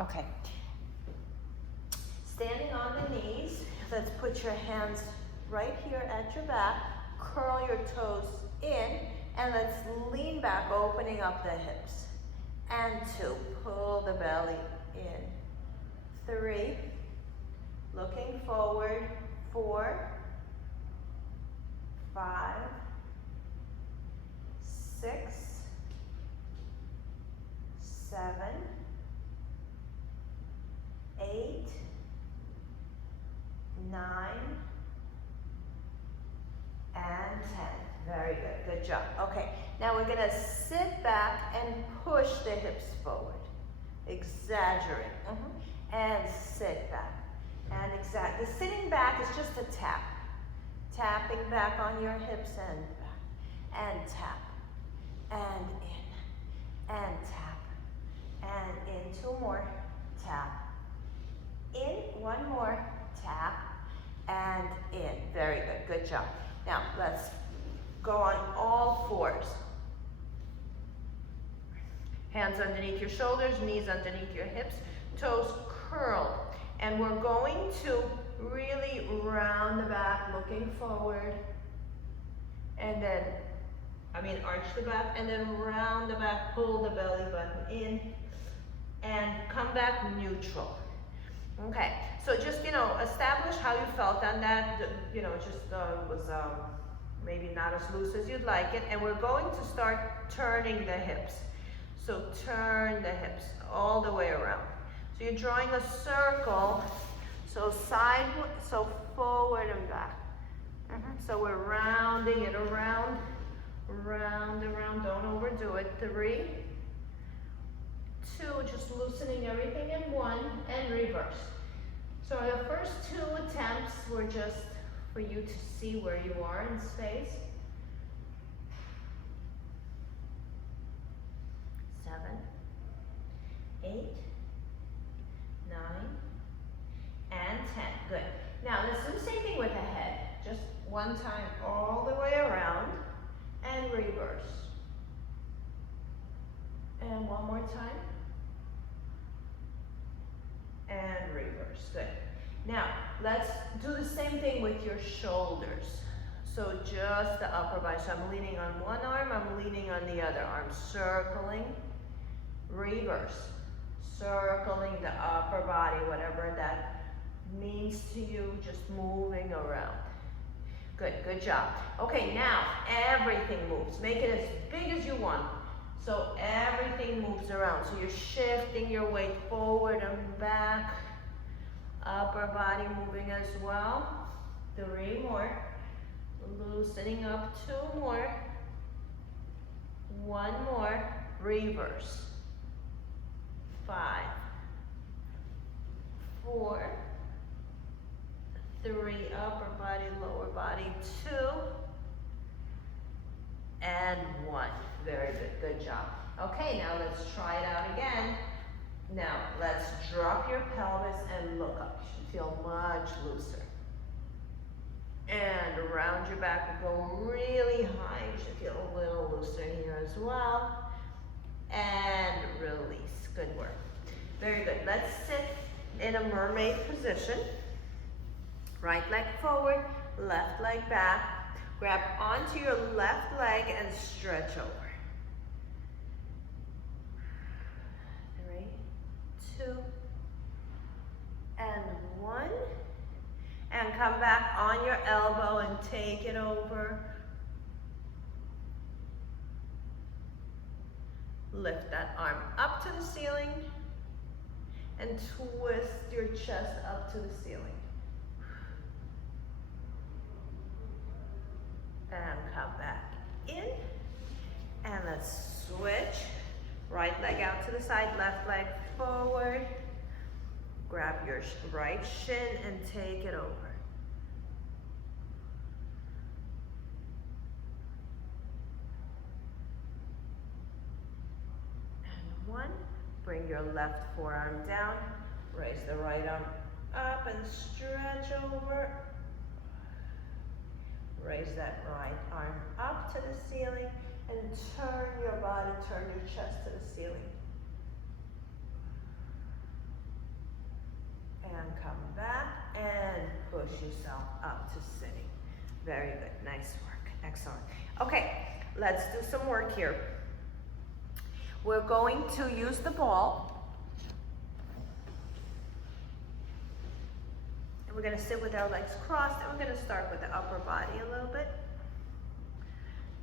Okay. Standing on the knees, let's put your hands right here at your back, curl your toes in, and let's lean back, opening up the hips. And 2, pull the belly in. 3, looking forward. 4, 5, 6, 7, 8, 9, and 10. Very good, good job. Okay, now we're gonna sit back and push the hips forward. Exaggerate, and sit back. And the sitting back is just a tap. Tapping back on your hips and back. And tap, and in, and tap, and in. 2 more, tap. In, 1 more, tap, and in. Very good, good job. Now, let's go on all 4s. Hands underneath your shoulders, knees underneath your hips, toes curled. And we're going to really round the back, looking forward. And then, arch the back, and then round the back, pull the belly button in, and come back neutral. Okay, so just, establish how you felt on that. Was maybe not as loose as you'd like it. And we're going to start turning the hips. So turn the hips all the way around. So you're drawing a circle, so forward and back. So we're rounding it around, round, don't overdo it. 3, 2, just loosening everything in 1, and reverse. So the first 2 attempts were just for you to see where you are in space. 7, 8, 9, and 10. Good. Now let's do the same thing with the head. Just 1 time all the way around and reverse. And 1 more time. And reverse. Good. Now let's do the same thing with your shoulders. So just the upper body. So I'm leaning on one arm, I'm leaning on the other arm. Circling, reverse. Circling the upper body, whatever that means to you, just moving around. Good, good job. Okay, now everything moves. Make it as big as you want. So everything moves around. So you're shifting your weight forward and back. Upper body moving as well. 3 more. Loosening up. 2 more. 1 more. Reverse. 5, 4, 3, upper body, lower body, 2, and 1. Very good, good job. Okay, now let's try it out again. Now, let's drop your pelvis and look up. You should feel much looser. And around your back, go really high. You should feel a little looser here as well. And release. Good work. Very good. Let's sit in a mermaid position. Right leg forward, left leg back. Grab onto your left leg and stretch over. 3, 2, and 1. And come back on your elbow and take it over. Lift that arm up to the ceiling and twist your chest up to the ceiling. And come back in. And let's switch. Right leg out to the side, left leg forward. Grab your right shin and take it over. And 1. Bring your left forearm down. Raise the right arm up and stretch over. Raise that right arm up to the ceiling and turn your body, turn your chest to the ceiling. come back and push yourself up to sitting. Very good, nice work, excellent. Okay, let's do some work here. We're going to use the ball. And we're gonna sit with our legs crossed, and we're gonna start with the upper body a little bit.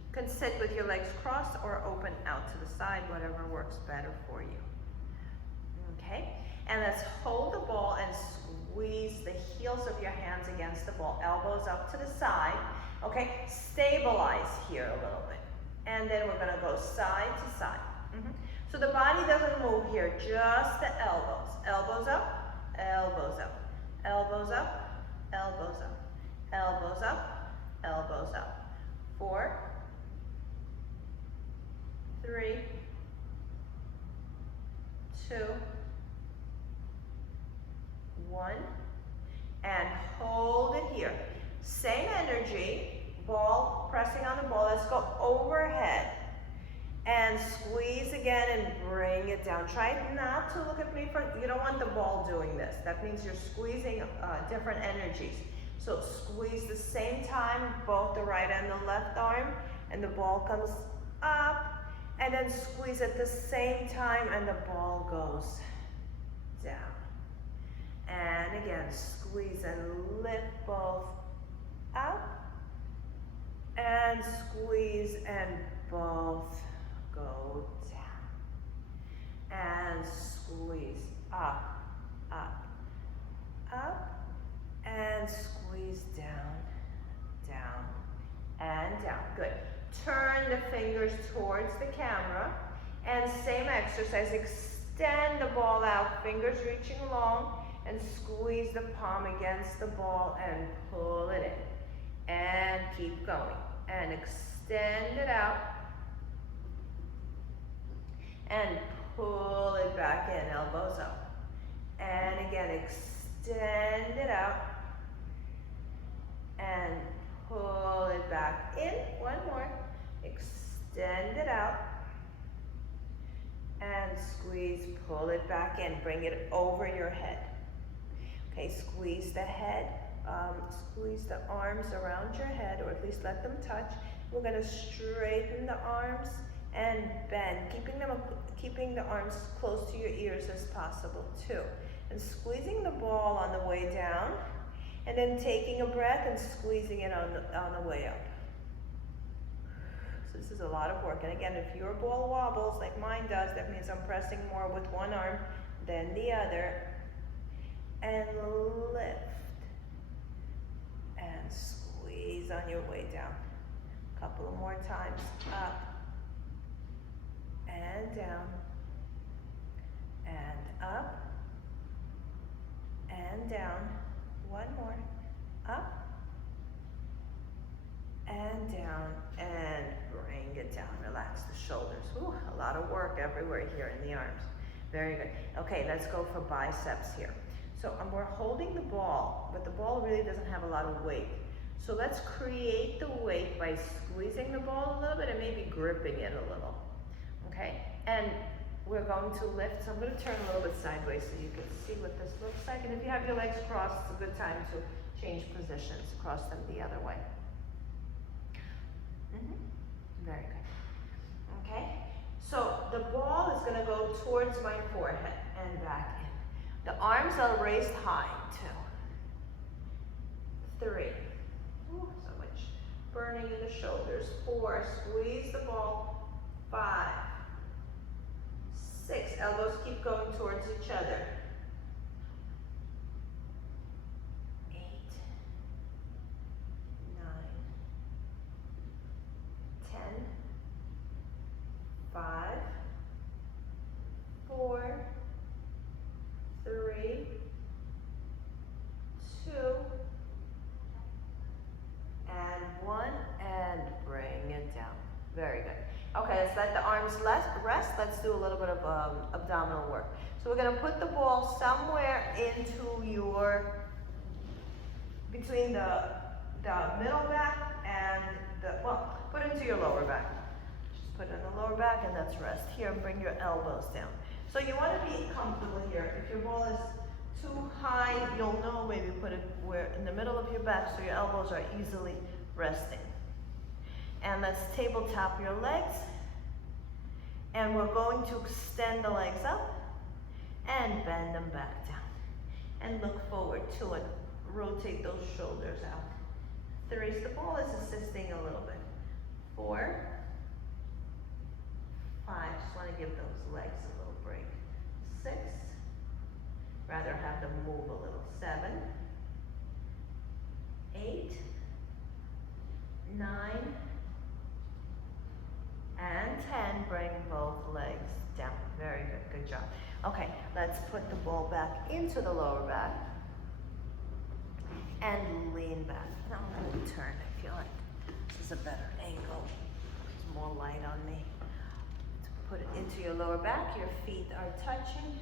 You can sit with your legs crossed or open out to the side, whatever works better for you. Okay, and let's hold the ball and squeeze the heels of your hands against the ball, elbows up to the side. Okay, stabilize here a little bit. And then we're gonna go side to side. So the body doesn't move here, just the elbows. Elbows up, elbows up, elbows up, elbows up, elbows up, elbows up. 4, 3, 2, 1, and hold it here. Same energy, ball, pressing on the ball. Let's go overhead and squeeze again and bring it down. Try not to look at me you don't want the ball doing this. That means you're squeezing different energies. So squeeze the same time, both the right and the left arm, and the ball comes up, and then squeeze at the same time and the ball goes down. And again, squeeze and lift both up, and squeeze and both go down. And squeeze up, up, up, and squeeze down, down, and down. Good. Turn the fingers towards the camera, and same exercise. Extend the ball out, fingers reaching long, and squeeze the palm against the ball and pull it in. And keep going. And extend it out. And pull it back in, elbows up. And again, extend it out. And pull it back in. One more. Extend it out. And squeeze, pull it back in. Bring it over your head. Okay, squeeze the head. Squeeze the arms around your head, or at least let them touch. We're going to straighten the arms and bend, keeping the arms close to your ears as possible too. And squeezing the ball on the way down, and then taking a breath and squeezing it on the way up. So this is a lot of work. And again, if your ball wobbles like mine does, that means I'm pressing more with one arm than the other. And lift. And squeeze on your way down. A couple of more times. Up. And down. And up. And down. One more. Up. And down. And bring it down. Relax the shoulders. Ooh, a lot of work everywhere here in the arms. Very good. Okay, let's go for biceps here. So we're holding the ball, but the ball really doesn't have a lot of weight. So let's create the weight by squeezing the ball a little bit and maybe gripping it a little. Okay? And we're going to lift. So I'm going to turn a little bit sideways so you can see what this looks like. And if you have your legs crossed, it's a good time to change positions. Cross them the other way. Very good. Okay? So the ball is going to go towards my forehead and back in. The arms are raised high, 2, 3, ooh, so much burning in the shoulders, 4, squeeze the ball, 5, 6, elbows keep going towards each other, 8, 9, 10, 5, 4, 3, 2, and 1, and bring it down. Very good. Okay, let's let the arms rest. Let's do a little bit of abdominal work. So we're going to put the ball somewhere into between the middle back and put it into your lower back. Just put it in the lower back and let's rest here and bring your elbows down. So you want to be comfortable here. If your ball is too high, you'll know, maybe put it where in the middle of your back so your elbows are easily resting. And let's tabletop your legs. And we're going to extend the legs up and bend them back down. And look forward to it. Rotate those shoulders out. 3, so the ball is assisting a little bit. 4, 5, just want to give those legs a little break. 6, rather have them move a little. 7, 8, 9, and 10. Bring both legs down. Very good, good job. Okay, let's put the ball back into the lower back and lean back. Now I'm going to turn. I feel like this is a better angle. There's more light on me. Put it into your lower back. Your feet are touching.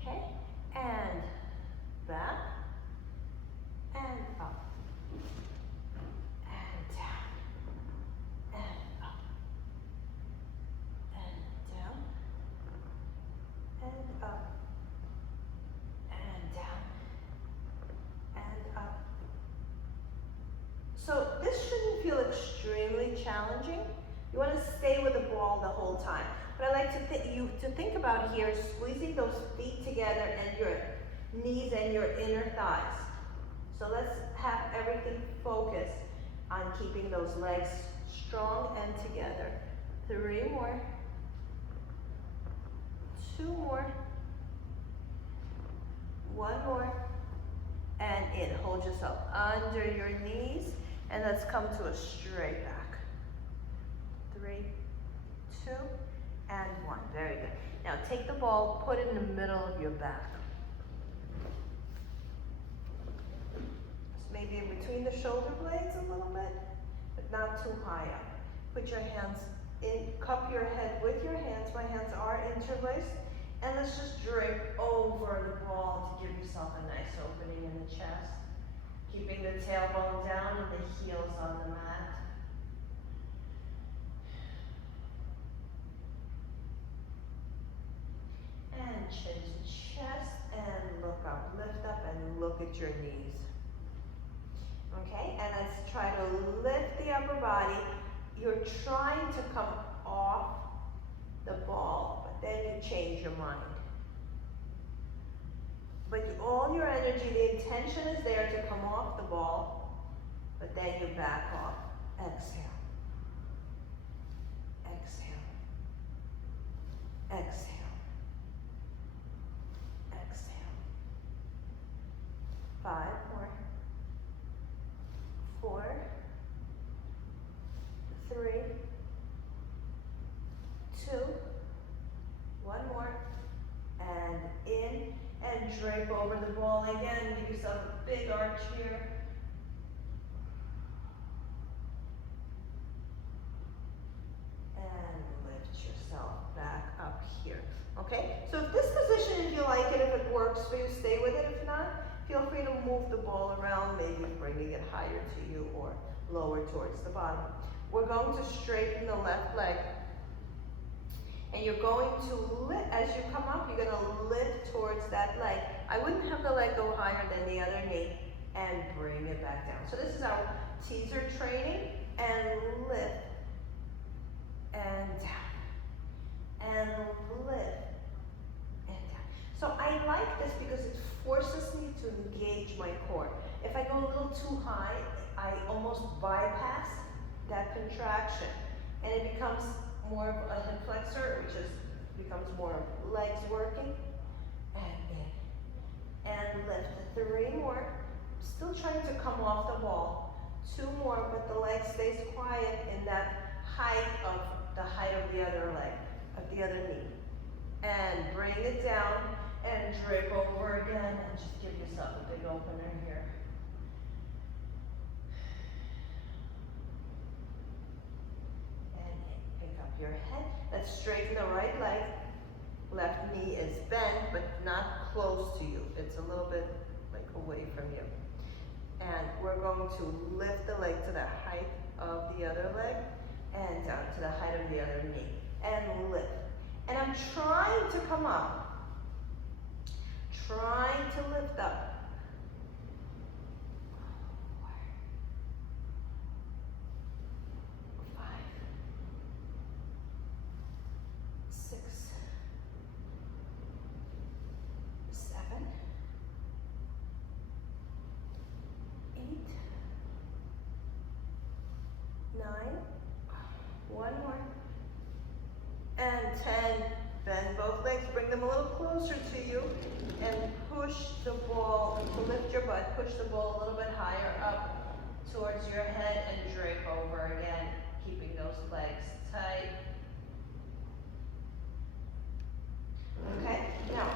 Okay, and back and up and down and up and down and up and down and up. So this shouldn't feel extremely challenging. You want to stay with the ball the whole time. What I like you to think about here is squeezing those feet together and your knees and your inner thighs. So let's have everything focused on keeping those legs strong and together. 3 more. 2 more. 1 more. And in. Hold yourself under your knees. And let's come to a straight back. 3, 2, and 1. Very good. Now take the ball, put it in the middle of your back. Maybe in between the shoulder blades a little bit, but not too high up. Put your hands in, cup your head with your hands. My hands are interlaced. And let's just drape over the ball to give yourself a nice opening in the chest. Keeping the tailbone down and the heels on the mat. And chin to chest and look up, lift up and look at your knees. Okay, and let's try to lift the upper body. You're trying to come off the ball, but then you change your mind. But all your energy, the intention is there to come off the ball, but then you back off. Exhale. Exhale. Exhale. Exhale. 5 more. 4, 3, 2, 1 more, and in, and drape over the ball again. Give yourself a big arch here. And lift yourself back up here. Okay, so if this position, if you like it, if it works for you, stay with it. If not, feel free to move the ball around, maybe bringing it higher to you or lower towards the bottom. We're going to straighten the left leg. And you're going to lift, as you come up, you're going to lift towards that leg. I wouldn't have the leg go higher than the other knee and bring it back down. So this is our teaser training, and lift and down and lift and down. So I like this because it forces me to engage my core. If I go a little too high, I almost bypass that contraction, and it becomes more of a hip flexor, which becomes more legs working, and in, and lift. 3 more. Still trying to come off the ball. 2 more, but the leg stays quiet in that height of the other leg, of the other knee. And bring it down and drape over again, and just give yourself a big opener here. And pick up your head. Let's straighten the right leg. Left knee is bent, but not close to you. It's a little bit like away from you. And we're going to lift the leg to the height of the other leg and down to the height of the other knee. And lift. And I'm trying to come up. trying to lift up. 4, 5, 6, 7, 8, 9, one more, and 10. Bend both legs, bring them a little closer to you, and push the ball, to lift your butt, push the ball a little bit higher up towards your head and drape over again, keeping those legs tight. Okay, now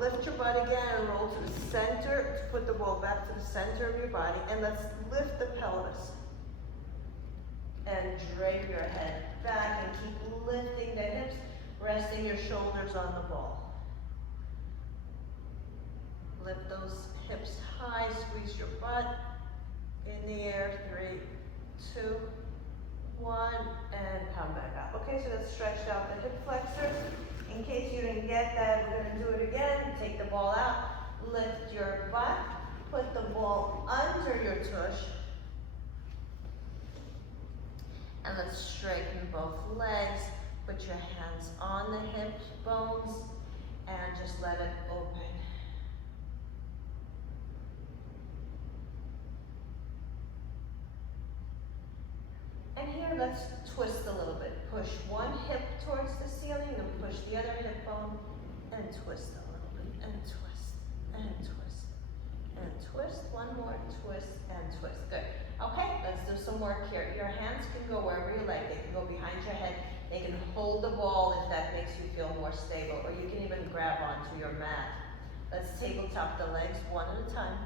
lift your butt again and roll to the center, to put the ball back to the center of your body, and let's lift the pelvis. And drape your head back and keep lifting the hips, resting your shoulders on the ball. Lift those hips high, squeeze your butt in the air. 3, 2, 1, and come back up. Okay, so that's stretched out the hip flexor. In case you didn't get that, we're gonna do it again. Take the ball out, lift your butt, put the ball under your tush, and let's straighten both legs. Put your hands on the hip bones and just let it open. And here, let's twist a little bit. Push one hip towards the ceiling, then push the other hip bone, and twist a little bit, and twist, and twist, and twist. One more, twist, and twist. Good. Okay, let's do some work here. Your hands can go wherever you like. They can go behind your head. They can hold the ball if that makes you feel more stable, or you can even grab onto your mat. Let's tabletop the legs one at a time.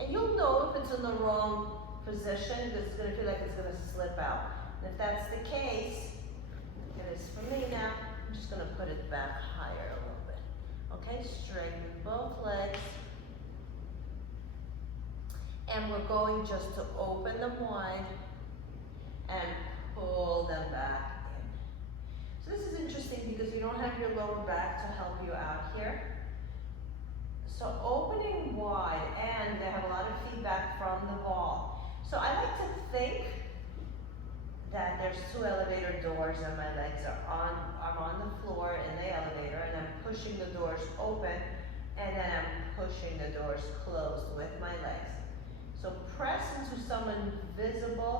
And you'll know if it's in the wrong position, because it's gonna feel like it's gonna slip out. And if that's the case, it is for me now, I'm just gonna put it back higher a little bit. Okay, straighten both legs. And we're going just to open them wide and pull them back in. So this is interesting because you don't have your lower back to help you out here. So opening wide, and they have a lot of feedback from the ball. So I like to think that there's 2 elevator doors and my legs are on, I'm on the floor in the elevator, and I'm pushing the doors open, and then I'm pushing the doors closed with my legs. So press into some invisible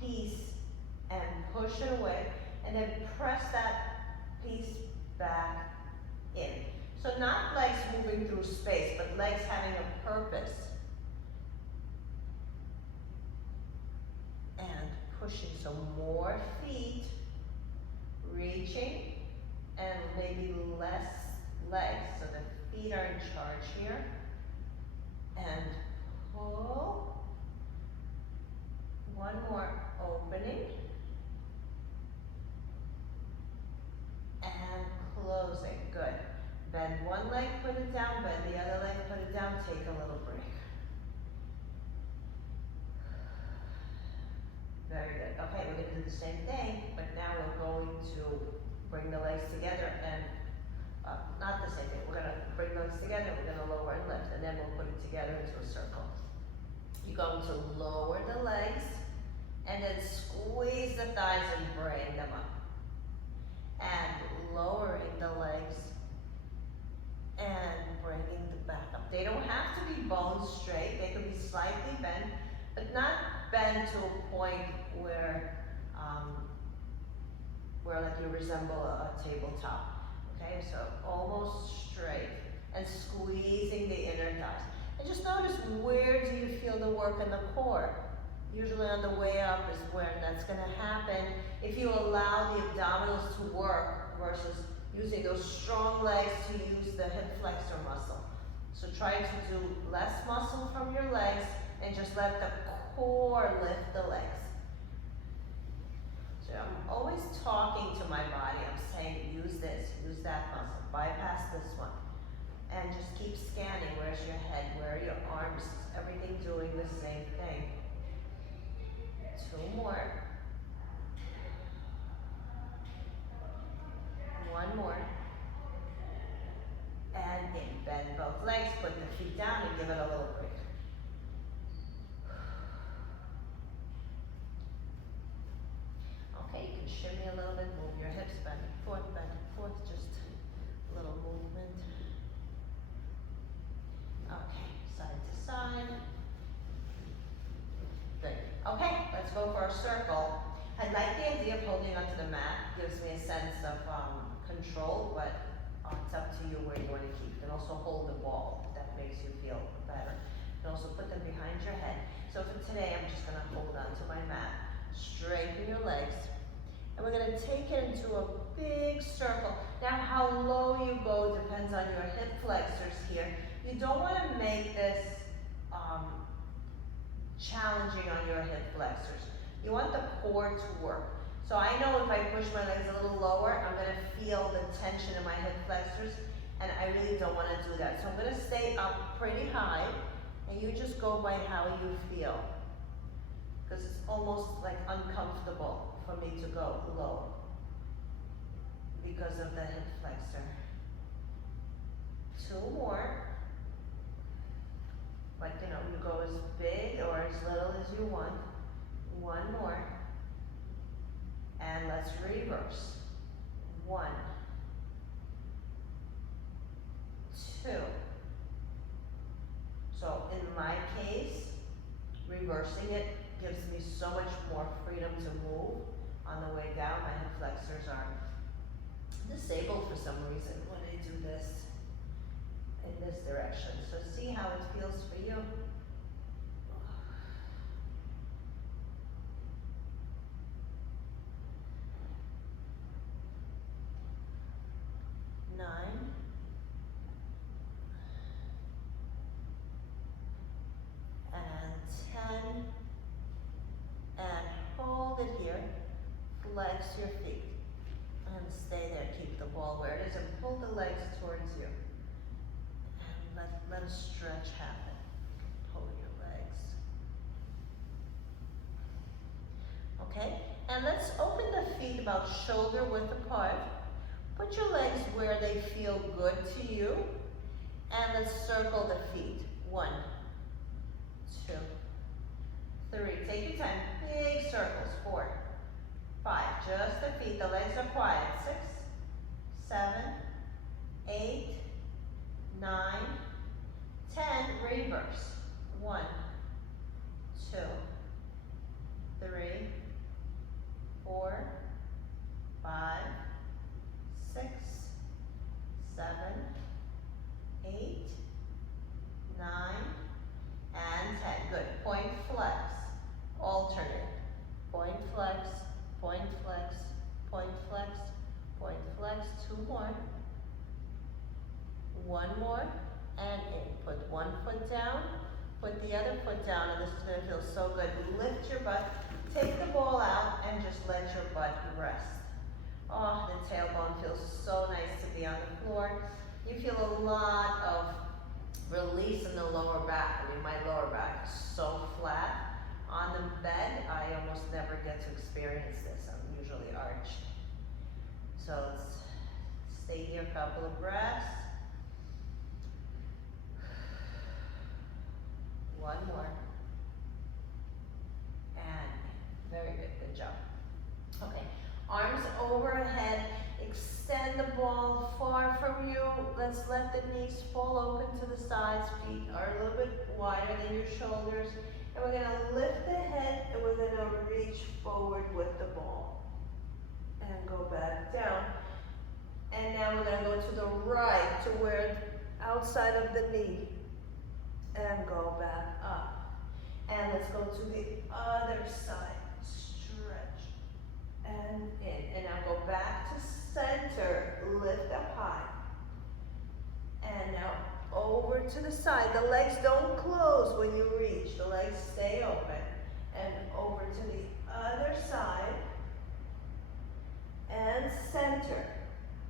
piece and push it away, and then press that piece back in. So not legs moving through space, but legs having a purpose. And pushing some more feet, reaching, and maybe less legs. So the feet are in charge here. And pull. One more opening. And closing. Good. Bend one leg, put it down. Bend the other leg, put it down. Take a little break. Very good. Okay, we're going to do the same thing, but now we're going to bring the legs together and, not the same thing, we're going to bring the legs together, we're going to lower and lift, and then we'll put it together into a circle. You're going to lower the legs, and then squeeze the thighs and bring them up. And lowering the legs, and bringing the back up. They don't have to be bone straight, they could be slightly bent, but not bend to a point where like you resemble a tabletop. Okay, so almost straight and squeezing the inner thighs. And just notice, where do you feel the work in the core? Usually on the way up is when that's going to happen. If you allow the abdominals to work versus using those strong legs to use the hip flexor muscle. So try to do less muscle from your legs and just let the core lift the legs. So I'm always talking to my body. I'm saying, use this, use that muscle, bypass this one. And just keep scanning. Where's your head? Where are your arms? Everything doing the same thing. 2 more. 1 more. And in. legs, put the feet down and give it a little break. Okay, you can shimmy a little bit, move your hips back and forth, just a little movement. Okay, side to side. Good. Okay, let's go for a circle. I like the idea of holding onto the mat. Gives me a sense of control, but it's up to you where you want to keep. You can also hold the ball if that makes you feel better. You can also put them behind your head. So for today, I'm just going to hold onto my mat. Straighten your legs. And we're going to take it into a big circle. Now, how low you go depends on your hip flexors here. You don't want to make this challenging on your hip flexors. You want the core to work. So I know if I push my legs a little lower, I'm going to feel the tension in my hip flexors, and I really don't want to do that. So I'm going to stay up pretty high, and you just go by how you feel. Because it's almost like uncomfortable for me to go low because of the hip flexor. 2 more. Like, you know, you go as big or as little as you want. 1 more. And let's reverse. 1, 2. So in my case, reversing it gives me so much more freedom to move. On the way down, my hip flexors are disabled for some reason when I do this in this direction. So see how it feels for you. 9, and 10, and hold it here. Flex your feet and stay there. Keep the ball where it is and pull the legs towards you. And let a stretch happen. Pull your legs. Okay, and let's open the feet about shoulder width apart. Put your legs where they feel good to you. And let's circle the feet. 1, 2, 3. Take your time. Big circles. 4, 5. Just the feet. The legs are quiet. 6, 7, 8, 9, 10. Reverse. 1, 2, 3, 4, 5, 6, 7, 8, 9, and 10. Good. Point flex. Alternate. Point flex, point flex, point flex, point flex. 2 more. 1 more. And in. Put 1 foot down. Put the other foot down, and this is going to feel so good. Lift your butt. Take the ball out and just let your butt rest. Oh, the tailbone feels so nice to be on the floor. You feel a lot of release in the lower back. I mean, my lower back is so flat. On the bed, I almost never get to experience this. I'm usually arched. So let's stay here a couple of breaths. 1 more. And very good, good job. Okay, arms overhead, extend the ball far from you. Let's let the knees fall open to the sides. Feet are a little bit wider than your shoulders. And we're gonna lift the head and we're gonna reach forward with the ball. And go back down. And now we're gonna go to the right to where outside of the knee. And go back up. And let's go to the other side. Stretch. And in. And now go back to center. Lift up high. And now over to the side. The legs don't close when you reach. The legs stay open. And over to the other side. And center.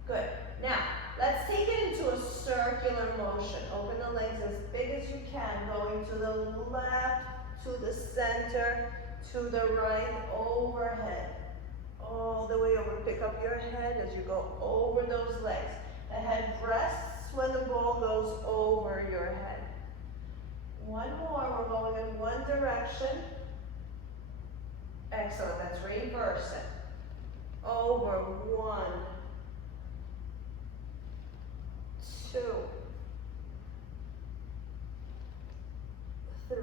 Good. Now, let's take it into a circular motion. Open the legs as big as you can, going to the left, to the center, to the right, overhead. All the way over. Pick up your head as you go over those legs. The head rests when the ball goes over your One more, we're going in one direction. Excellent, let's reverse it. Over, 1, 2, 3,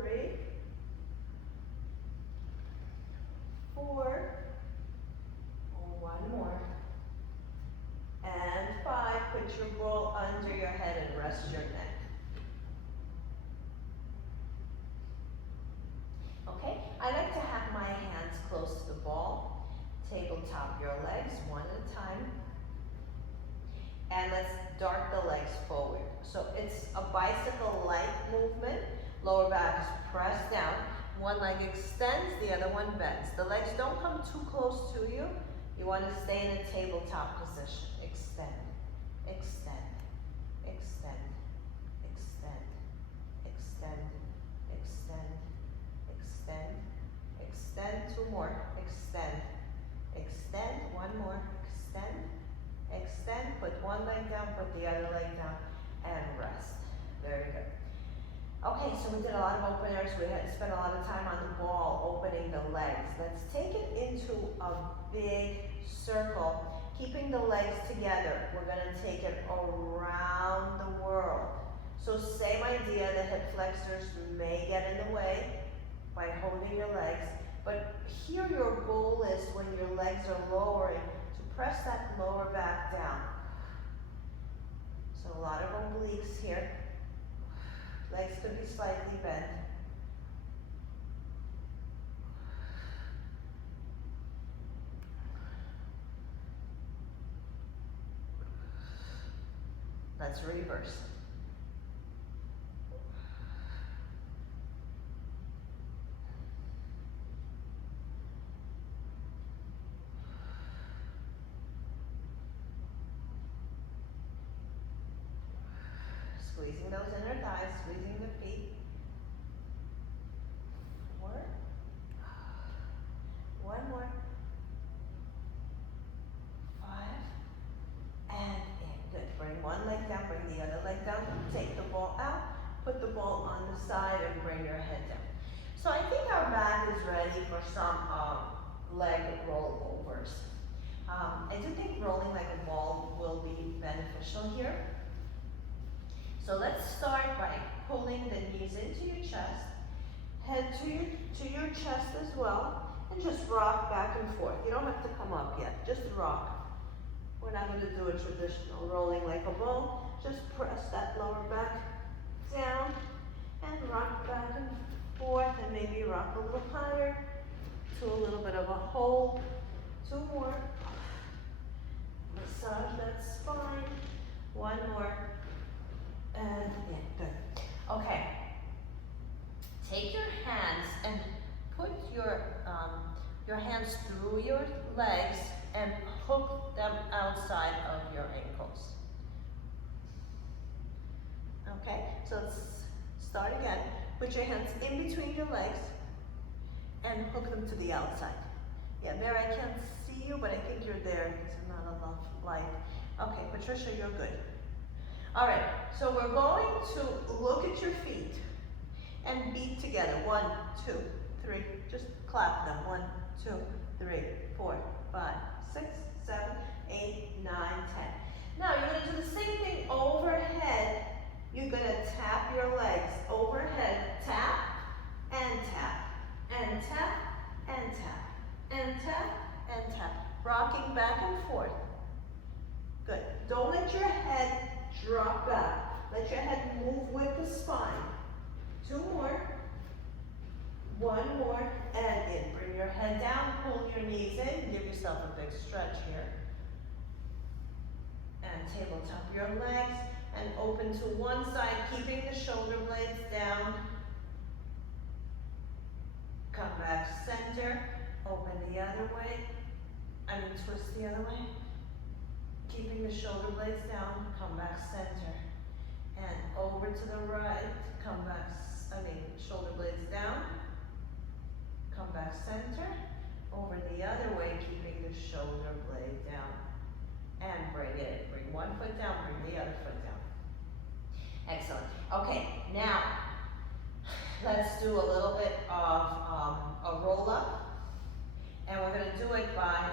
4, one more, and 5. Put your ball under your head and rest your neck. Okay, I like to have my hands close to the ball, tabletop your legs one at a time, and let's dart the legs forward. So it's a bicycle-like movement. Lower back is pressed down. One leg extends, the other one bends. The legs don't come too close to you. You want to stay in a tabletop position. Extend, extend, extend, extend, extend, extend, extend, extend. 2 more. Extend, extend. 1 more. Extend, extend. Put one leg down, put the other leg down, and rest. Very good. Okay, so we did a lot of openers. We had to spend a lot of time on the ball, opening the legs. Let's take it into a big circle, keeping the legs together. We're going to take it around the world. So same idea, the hip flexors may get in the way by holding your legs, but here your goal is when your legs are lowering to press that lower back down. So a lot of obliques here. Legs could be slightly bent. Let's reverse. Squeezing those inner thighs, squeezing the feet. 4. 1 more. 5. And in. Good. Bring one leg down, bring the other leg down. Take the ball out. Put the ball on the side and bring your head down. So I think our back is ready for some leg rollovers. I do think rolling like a ball will be beneficial here. So let's start by pulling the knees into your chest, head to your chest as well, and just rock back and forth. You don't have to come up yet, just rock. We're not going to do a traditional rolling like a ball. Just press that lower back down and rock back and forth, and maybe rock a little higher to a little bit of a hold. 2 more. Massage that spine. 1 more. And yeah, good. Okay. Take your hands and put your hands through your legs and hook them outside of your ankles. Okay, so let's start again. Put your hands in between your legs and hook them to the outside. Yeah, there I can't see you, but I think you're there because there's not enough light. Okay, Patricia, you're good. All right, so we're going to look at your feet and beat together. 1, 2, 3. Just clap them. 1, 2, 3, 4, 5, 6, 7, 8, 9, 10. Now you're going to do the same thing overhead. You're going to tap your legs overhead. Tap and tap and tap and tap and tap and tap. Rocking back and forth. Good. Don't let your head drop back. Let your head move with the spine. 2 more. 1 more. And in. Bring your head down. Pull your knees in. Give yourself a big stretch here. And tabletop your legs. And open to one side, keeping the shoulder blades down. Come back center. Open the other way. Twist the other way. Keeping the shoulder blades down, come back center. And over to the right, come back, shoulder blades down. Come back center. Over the other way, keeping the shoulder blade down. And bring it in. Bring one foot down, bring the other foot down. Excellent. Okay, now, let's do a little bit of a roll up. And we're gonna do it by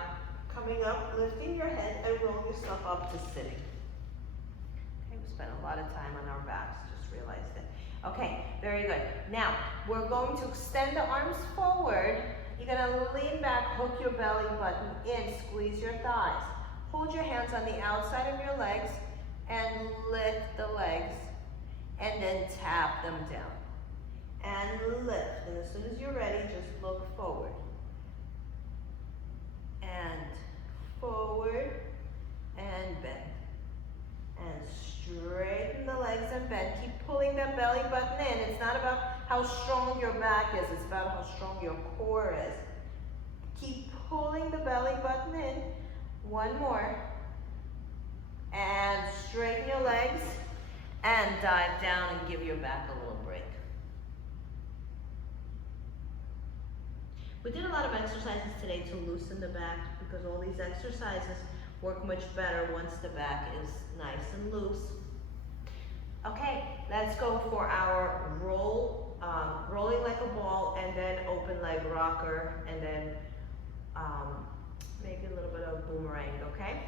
coming up, lifting your head, and rolling yourself up to sitting. Okay, we spent a lot of time on our backs, just realized it. Okay, very good. Now, we're going to extend the arms forward. You're gonna lean back, hook your belly button in, squeeze your thighs. Hold your hands on the outside of your legs and lift the legs, and then tap them down. And lift, and as soon as you're ready, just look forward. And forward, and bend. And straighten the legs and bend. Keep pulling that belly button in. It's not about how strong your back is, it's about how strong your core is. Keep pulling the belly button in. One more. And straighten your legs and dive down and give your back a little break. We did a lot of exercises today to loosen the back because all these exercises work much better once the back is nice and loose. Okay, let's go for our rolling like a ball, and then open leg rocker, and then make a little bit of boomerang, okay?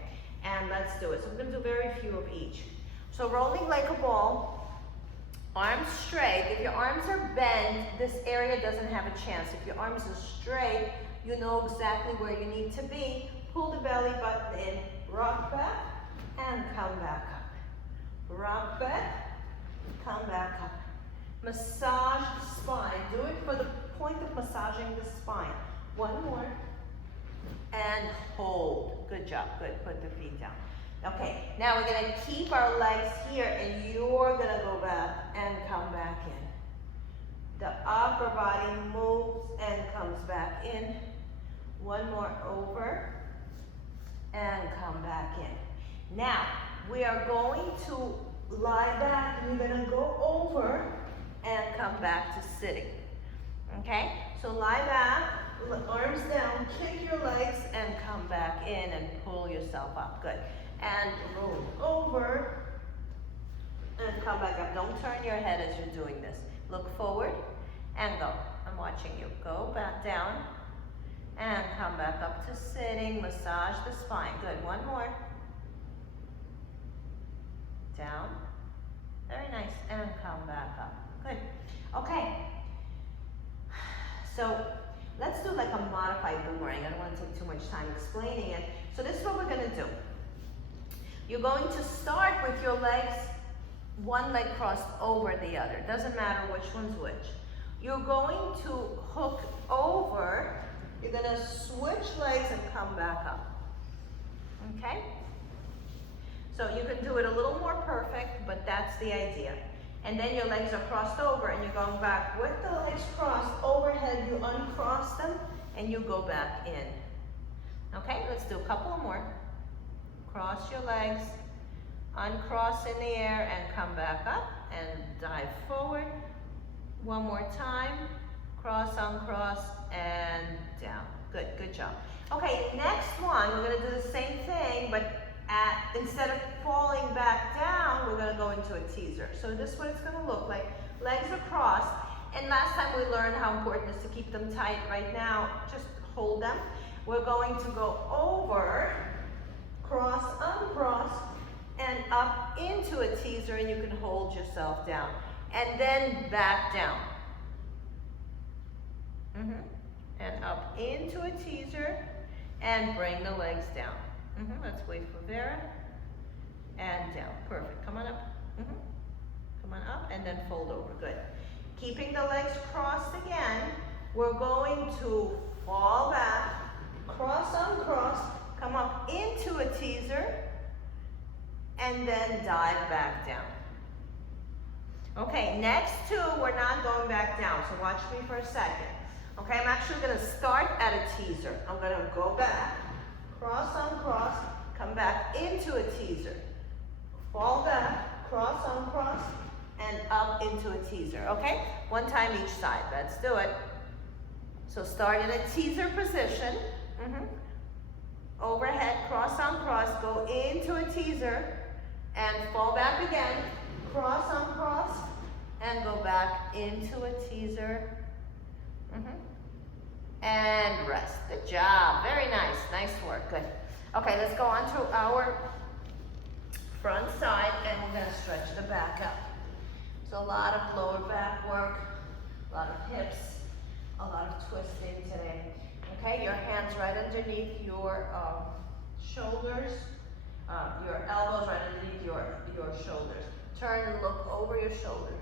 And let's do it. So we're gonna do very few of each. So rolling like a ball, arms straight. If your arms are bent, this area doesn't have a chance. If your arms are straight, you know exactly where you need to be. Pull the belly button in, rock back, and come back up. Rock back, come back up. Massage the spine. Do it for the point of massaging the spine. One more. And hold. Good job. Good. Put the feet down. Okay, now we're going to keep our legs here, and you're going to go back and come back in. The upper body moves and comes back in. One more over and come back in. Now, we are going to lie back, and you're going to go over and come back to sitting. Okay, so lie back, arms down, kick your legs, and come back in and pull yourself up. Good. And roll over and come back up. Don't turn your head as you're doing this. Look forward and go. I'm watching you. Go back down and come back up to sitting. Massage the spine. Good. One more. Down. Very nice. And come back up. Good. Okay. So let's do like a modified boomerang. I don't want to take too much time explaining it. So this is what we're going to do. You're going to start with your legs, one leg crossed over the other. Doesn't matter which one's which. You're going to hook over. You're going to switch legs and come back up. Okay? So you can do it a little more perfect, but that's the idea. And then your legs are crossed over, and you're going back with the legs crossed overhead. You uncross them, and you go back in. Okay? Let's do a couple more. Cross your legs, uncross in the air, and come back up and dive forward. One more time. Cross, uncross, and down. Good, good job. Okay, next one, we're going to do the same thing, but instead of falling back down, we're going to go into a teaser. So this is what it's going to look like. Legs are crossed, and last time we learned how important it is to keep them tight. Right now, just hold them. We're going to go over, cross, uncross, and up into a teaser, and you can hold yourself down. And then back down. And up into a teaser, and bring the legs down. Let's wait for Vera. And down. Perfect. Come on up. Come on up, and then fold over. Good. Keeping the legs crossed again, we're going to fall back, cross, uncross, come up into a teaser, and then dive back down. Okay, next two, we're not going back down, so watch me for a second. Okay, I'm actually going to start at a teaser. I'm going to go back, cross, uncross, come back into a teaser, fall back, cross, uncross, and up into a teaser. Okay, one time each side. Let's do it. So start in a teaser position. Overhead, cross, uncross, go into a teaser, and fall back again, cross, uncross, and go back into a teaser. And rest. Good job. Very nice. Nice work. Good. Okay, let's go on to our front side, and we're going to stretch the back out. So a lot of lower back work, a lot of hips, a lot of twisting today. Okay, your hands right underneath your shoulders, your elbows right underneath your shoulders. Turn and look over your shoulder.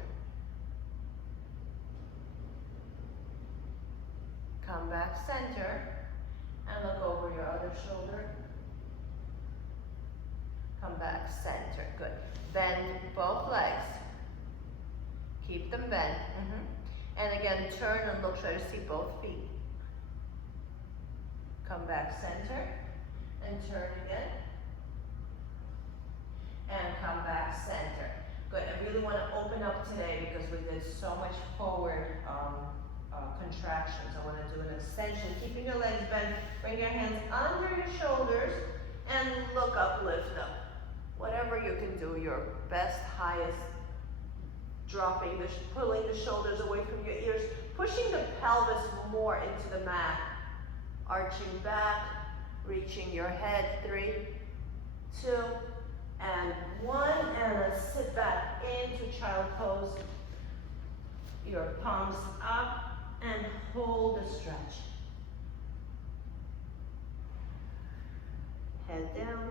Come back center and look over your other shoulder. Come back center. Good. Bend both legs. Keep them bent. And again, turn and look, try to see both feet. Come back center and turn again. And come back center. Good. I really want to open up today because we did so much forward contractions. I want to do an extension. Keeping your legs bent. Bring your hands under your shoulders and look up, lift up. Whatever you can do, your best, highest. Pulling the shoulders away from your ears. Pushing the pelvis more into the mat. Arching back. Reaching your head. 3, 2, and 1. And let's sit back into child pose. Your palms up. And hold the stretch. Head down.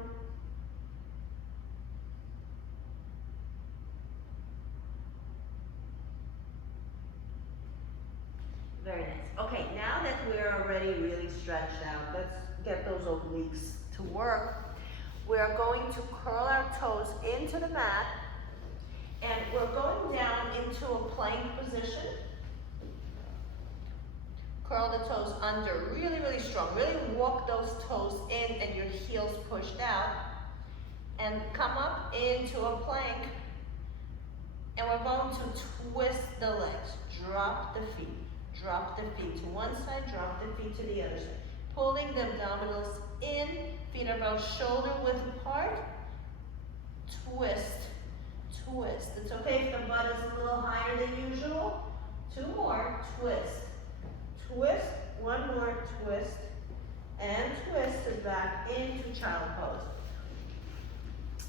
Very nice. Okay, now that we're already really stretched out, let's get those obliques to work. We're going to curl our toes into the mat, and we're going down into a plank position. Curl the toes under, really, really strong. Really walk those toes in and your heels pushed out. And come up into a plank. And we're going to twist the legs. Drop the feet. Drop the feet to one side, drop the feet to the other side. Pulling the abdominals in, feet are about shoulder width apart. Twist, twist. It's okay if the butt is a little higher than usual. 2 more, twist. Twist, 1 more, twist, and twist it back into child pose.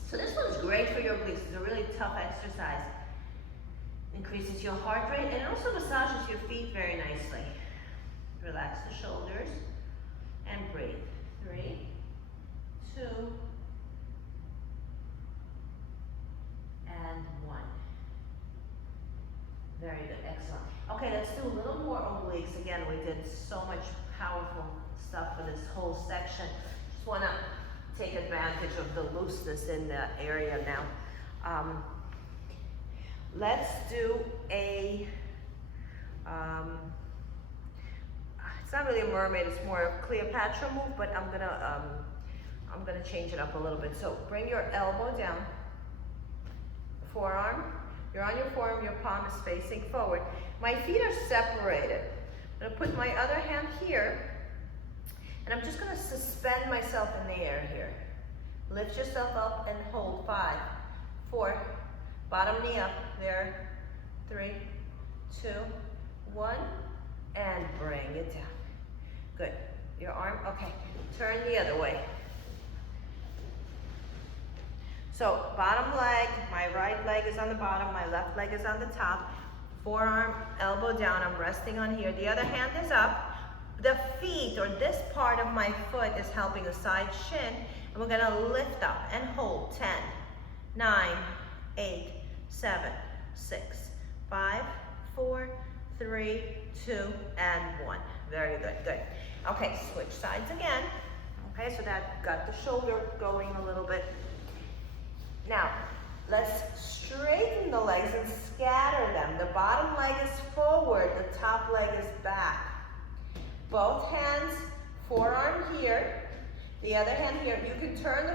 So this one's great for your obliques. It's a really tough exercise. Increases your heart rate and also massages your feet very nicely. Relax the shoulders and breathe. 3, 2, and 1. Very good, excellent. Okay, let's do a little more obliques. Again, we did so much powerful stuff for this whole section. Just want to take advantage of the looseness in the area now. Let's do a, it's not really a mermaid, it's more a Cleopatra move, but I'm gonna change it up a little bit. So bring your elbow down, forearm, you're on your forearm, your palm is facing forward. My feet are separated. I'm gonna put my other hand here, and I'm just gonna suspend myself in the air here. Lift yourself up and hold. 5, 4, bottom knee up, there, 3, 2, 1, and bring it down. Good, your arm, okay, turn the other way. So bottom leg, my right leg is on the bottom, my left leg is on the top. Forearm, elbow down, I'm resting on here. The other hand is up. The feet, or this part of my foot, is helping the side shin. And we're gonna lift up and hold. 10, 9, 8, 7, 6, 5, 4, 3, 2, and 1. Very good, good. Okay, switch sides again. Okay, so that got the shoulder going a little bit. Now, let's straighten the legs and scatter them. The bottom leg is forward, the top leg is back. Both hands, forearm here, the other hand here. You can turn the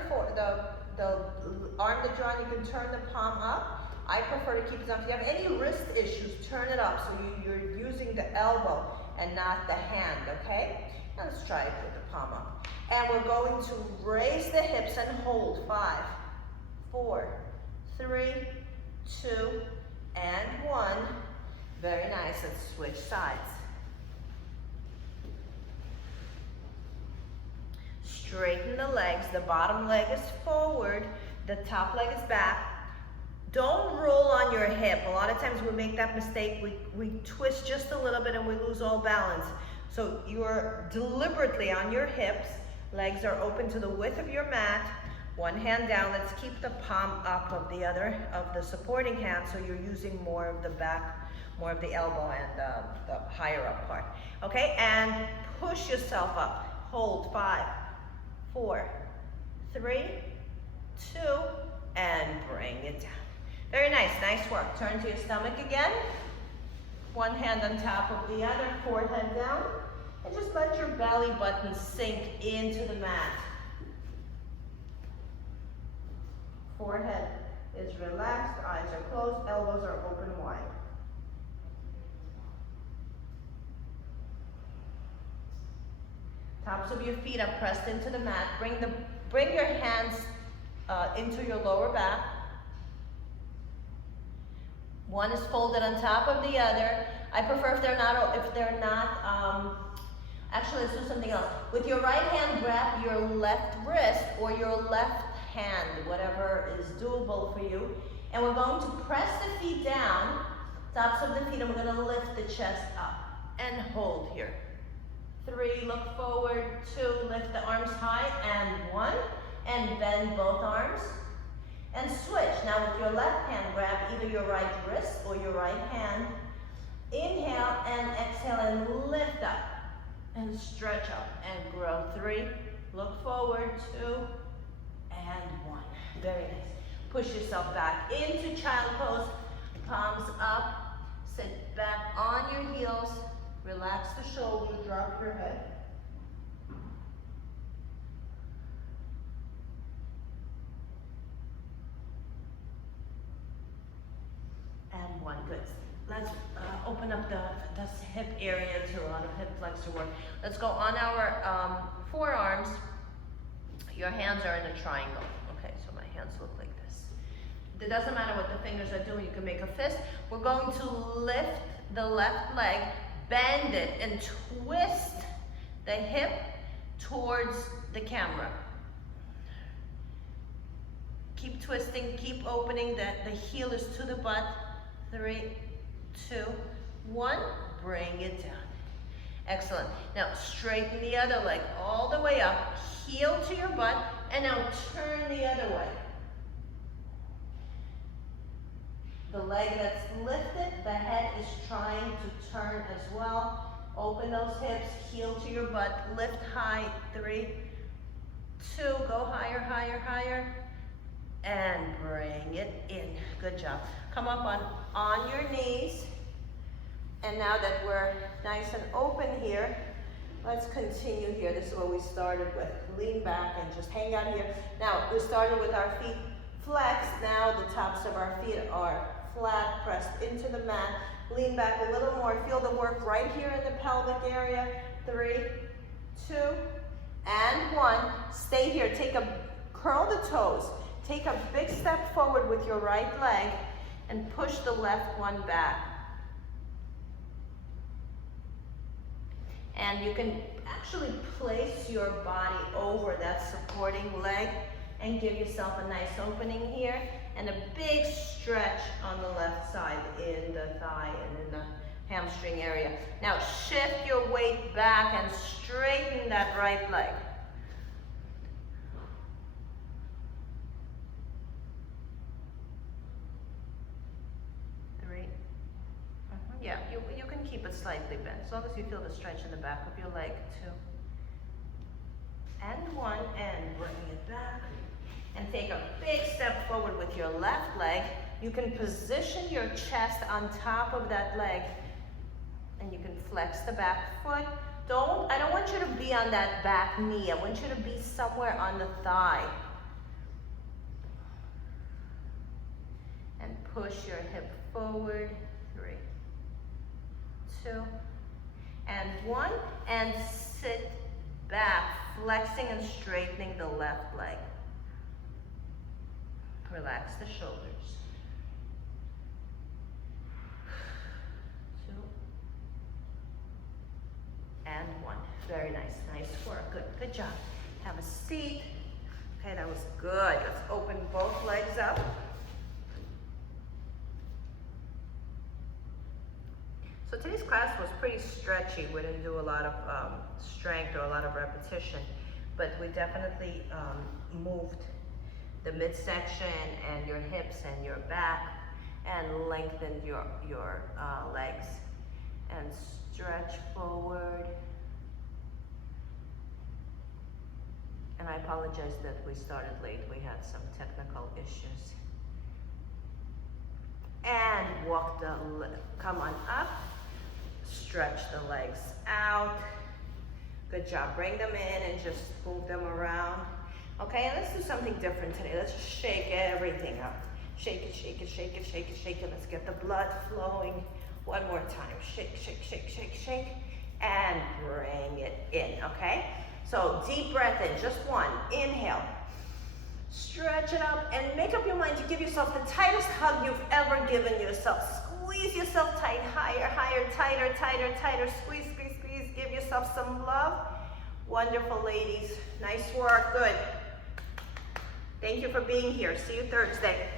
arm that you're on, you can turn the palm up. I prefer to keep it up. If you have any wrist issues, turn it up so you're using the elbow and not the hand, okay? Now let's try it with the palm up. And we're going to raise the hips and hold. 5, 4, 3, 2, and one. Very nice, let's switch sides. Straighten the legs, the bottom leg is forward, the top leg is back. Don't roll on your hip. A lot of times we make that mistake, we twist just a little bit and we lose all balance. So you're deliberately on your hips, legs are open to the width of your mat, one hand down. Let's keep the palm up of the other, of the supporting hand, so you're using more of the back, more of the elbow and the higher up part. Okay, and push yourself up. Hold, 5, 4, 3, 2, and bring it down. Very nice, nice work. Turn to your stomach again. One hand on top of the other, forehead down. And just let your belly button sink into the mat. Forehead is relaxed, eyes are closed, elbows are open wide. Tops of your feet are pressed into the mat. Bring your hands into your lower back. One is folded on top of the other. I prefer if they're not, actually let's do something else. With your right hand, grab your left wrist or your left hand, whatever is doable for you. And we're going to press the feet down, tops of the feet, and we're gonna lift the chest up and hold here. 3, look forward, 2, lift the arms high, and 1, and bend both arms. And switch. Now with your left hand, grab either your right wrist or your right hand. Inhale and exhale and lift up. And stretch up and grow. 3, look forward, 2, and 1. Very nice. Push yourself back into child pose. Palms up. Sit back on your heels. Relax the shoulders, drop your head. And 1, good. Let's open up the hip area to a lot of hip flexor work. Let's go on our forearms. Your hands are in a triangle. Okay, so my hands look like this. It doesn't matter what the fingers are doing, you can make a fist. We're going to lift the left leg, bend it, and twist the hip towards the camera. Keep twisting, keep opening, the heel is to the butt. 3, 2, 1, bring it down. Excellent. Now straighten the other leg all the way up, heel to your butt, and now turn the other way. The leg that's lifted, the head is trying to turn as well. Open those hips, heel to your butt, lift high. 3, 2, go higher, higher, higher. And bring it in. Good job. Come up on your knees. And now that we're nice and open here, let's continue here. This is what we started with. Lean back and just hang out here. Now, we started with our feet flexed. Now the tops of our feet are flat, pressed into the mat. Lean back a little more. Feel the work right here in the pelvic area. 3, 2, and 1. Stay here. Curl the toes. Take a big step forward with your right leg and push the left one back. And you can actually place your body over that supporting leg and give yourself a nice opening here and a big stretch on the left side in the thigh and in the hamstring area. Now shift your weight back and straighten that right leg. Yeah, you can keep it slightly bent, as long as you feel the stretch in the back of your leg, 2. And 1, and bring it back. And take a big step forward with your left leg. You can position your chest on top of that leg, and you can flex the back foot. I don't want you to be on that back knee. I want you to be somewhere on the thigh. And push your hip forward. 3, 2, and 1, and sit back, flexing and straightening the left leg. Relax the shoulders. Very nice, nice work, good job. Have a seat. Okay, that was good. Let's open both legs up. So today's class was pretty stretchy. We didn't do a lot of strength or a lot of repetition, but we definitely moved the midsection and your hips and your back and lengthened your legs. And stretch forward. And I apologize that we started late. We had some technical issues. And walk come on up. Stretch the legs out. Good job. Bring them in and just move them around. Okay, and let's do something different today. Let's just shake everything up. Shake it, shake it, shake it, shake it, shake it. Let's get the blood flowing. One more time. Shake, shake, shake, shake, shake. And bring it in, okay? So deep breath in, just one. Inhale. Stretch it up and make up your mind to give yourself the tightest hug you've ever given yourself. Squeeze yourself tight, higher, higher, tighter, tighter, tighter. Squeeze, squeeze, squeeze. Give yourself some love. Wonderful, ladies. Nice work. Good. Thank you for being here. See you Thursday.